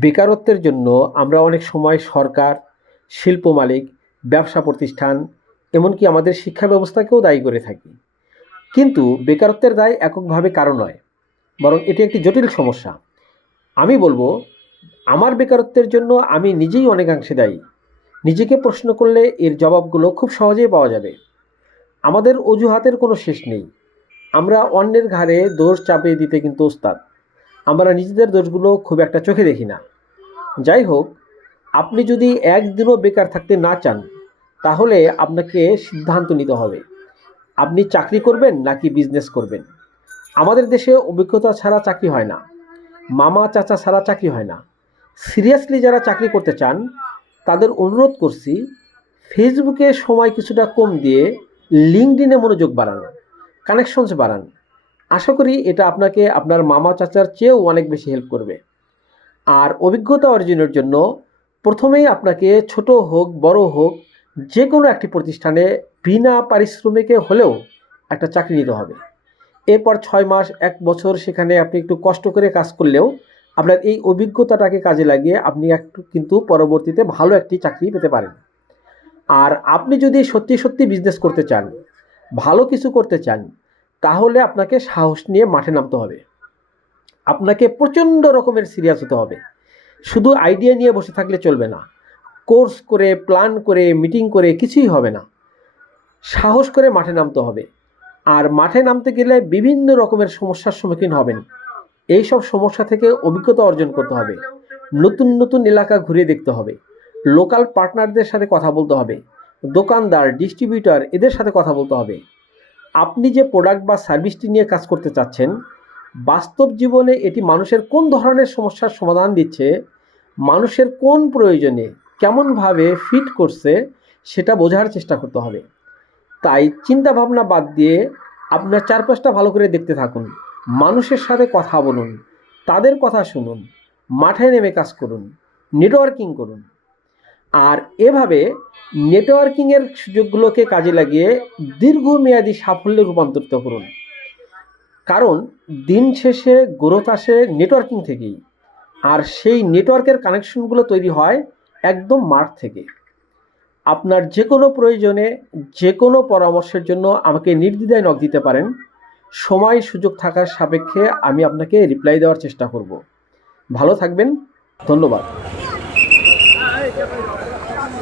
বেকারত্বের জন্য আমরা অনেক সময় সরকার, শিল্প মালিক, ব্যবসা প্রতিষ্ঠান, এমনকি আমাদের শিক্ষা ব্যবস্থাকেও দায়ী করে থাকি। কিন্তু বেকারত্বের দায় এককভাবে কারও নয়, বরং এটি একটি জটিল সমস্যা। আমি বলব, আমার বেকারত্বের জন্য আমি নিজেই অনেকাংশে দায়ী। নিজেকে প্রশ্ন করলে এর জবাবগুলো খুব সহজেই পাওয়া যাবে। আমাদের অজুহাতের কোনো শেষ নেই। আমরা অন্যের ঘাড়ে দোষ চাপিয়ে দিতে কিন্তু ওস্তাদ। আমরা নিজেদের দোষগুলো খুব একটা চোখে দেখি না। যাই হোক, আপনি যদি একদিনও বেকার থাকতে না চান, তাহলে আপনাকে সিদ্ধান্ত নিতে হবে। আপনি চাকরি করবেন নাকি বিজনেস করবেন? আমাদের দেশে অভিজ্ঞতা ছাড়া চাকরি হয় না। মামা চাচা ছাড়া চাকরি হয় না। সিরিয়াসলি যারা চাকরি করতে চান, তাদের অনুরোধ করছি ফেসবুকে সময় কিছুটা কম দিয়ে লিঙ্কডিনে মনোযোগ বাড়ান কানেকশনস বাড়ান। আশা করি এটা আপনাকে আপনার মামা চাচার চেয়েও অনেক বেশি হেল্প করবে। আর অভিজ্ঞতা অর্জনের জন্য প্রথমেই আপনাকে ছোট হোক, বড় হোক যে কোনো একটি প্রতিষ্ঠানে বিনা পারিশ্রমিকে হলেও একটা চাকরি নিতে হবে। এরপর ছয় মাস, এক বছর সেখানে আপনি একটু কষ্ট করে কাজ করলেও আপনার এই অভিজ্ঞতাটাকে কাজে লাগিয়ে আপনি একটু কিন্তু পরবর্তীতে ভালো একটি চাকরি পেতে পারেন। আর আপনি যদি সত্যি সত্যি বিজনেস করতে চান, ভালো কিছু করতে চান তাহলে আপনাকে সাহস নিয়ে মাঠে নামতে হবে। আপনাকে প্রচণ্ড রকমের সিরিয়াস হতে হবে। শুধু আইডিয়া নিয়ে বসে থাকলে চলবে না। কোর্স করে প্ল্যান করে মিটিং করে কিছুই হবে না। সাহস করে মাঠে নামতে হবে। আর মাঠে নামতে গেলে বিভিন্ন রকমের সমস্যার সম্মুখীন হবেন। এই সব সমস্যা থেকে অভিজ্ঞতা অর্জন করতে হবে। নতুন নতুন এলাকা ঘুরে দেখতে হবে। লোকাল পার্টনারদের সাথে কথা বলতে হবে। দোকানদার ডিস্ট্রিবিউটর এদের সাথে কথা বলতে হবে। আপনি যে প্রোডাক্ট বা সার্ভিসটি নিয়ে কাজ করতে চাচ্ছেন, বাস্তব জীবনে এটি মানুষের কোন ধরনের সমস্যার সমাধান দিচ্ছে, মানুষের কোন প্রয়োজনে কেমনভাবে ফিট করছে, সেটা বোঝার চেষ্টা করতে হবে। তাই চিন্তা ভাবনা বাদ দিয়ে আপনার চারপাশটা ভালো করে দেখতে থাকুন, মানুষের সাথে কথা বলুন, তাদের কথা শুনুন, মাঠে নেমে কাজ করুন নেটওয়ার্কিং করুন। আর এভাবে নেটওয়ার্কিংয়ের সুযোগগুলোকে কাজে লাগিয়ে দীর্ঘমেয়াদী সাফল্যে রূপান্তরিত করুন। কারণ দিন শেষে গ্রোথ আসে নেটওয়ার্কিং থেকেই। আর সেই নেটওয়ার্কের কানেকশনগুলো তৈরি হয় একদম মাঠ থেকে। আপনার যে কোনো প্রয়োজনে যে কোনো পরামর্শের জন্য আমাকে নির্দ্বিধায় নখ দিতে পারেন। সময় সুযোগ থাকার সাপেক্ষে আমি আপনাকে রিপ্লাই দেওয়ার চেষ্টা করব। ভালো থাকবেন, ধন্যবাদ। Thank you.